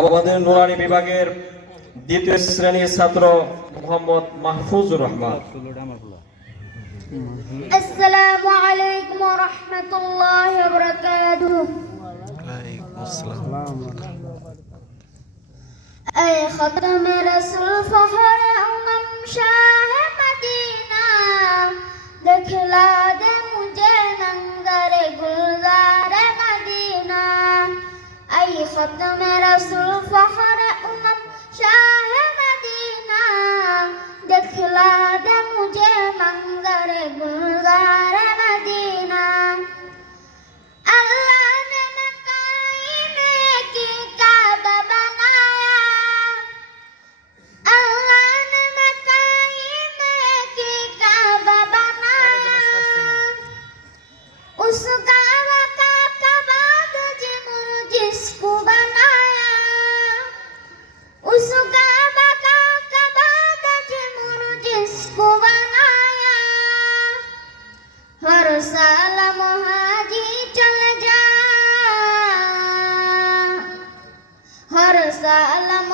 আমাদের নুরানি বিভাগের দ্বিতীয় শ্রেণীর ছাত্র মোহাম্মদ মাহফুজুর রহমান আসসালামু আলাইকুম ওয়া রাহমাতুল্লাহি ওয়া বারাকাতুহু ওয়ালাইকুম আসসালাম এই খতমে রাসূল ফহরে উমাম শাহ খতমে রসুল ফাহা সালাম হাজি চল যা। হর সালাম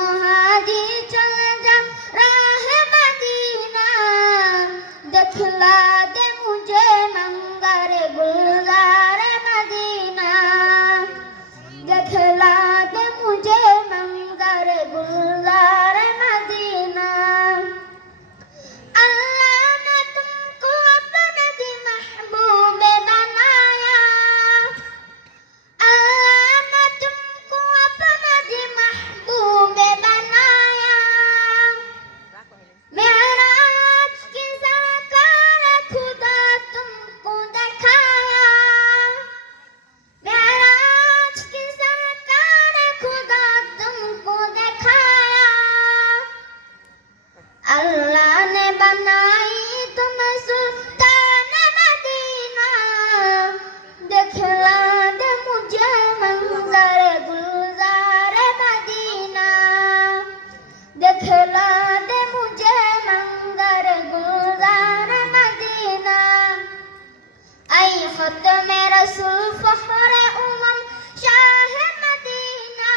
রসুল ফহরে উমম শাহ মদিনা।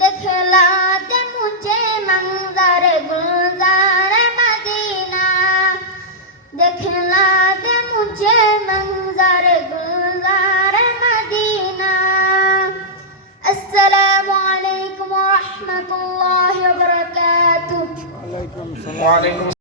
দেখলা তে মুঝে মঙ্গর গুলজার মদিনা। দেখলা তে মুঝে মঙ্গর গুলজার মদিনা। আসসালামু আলাইকুম ওয়া রাহমাতুল্লাহি ওয়া বারাকাতুহু। ওয়া আলাইকুম আসসালাম।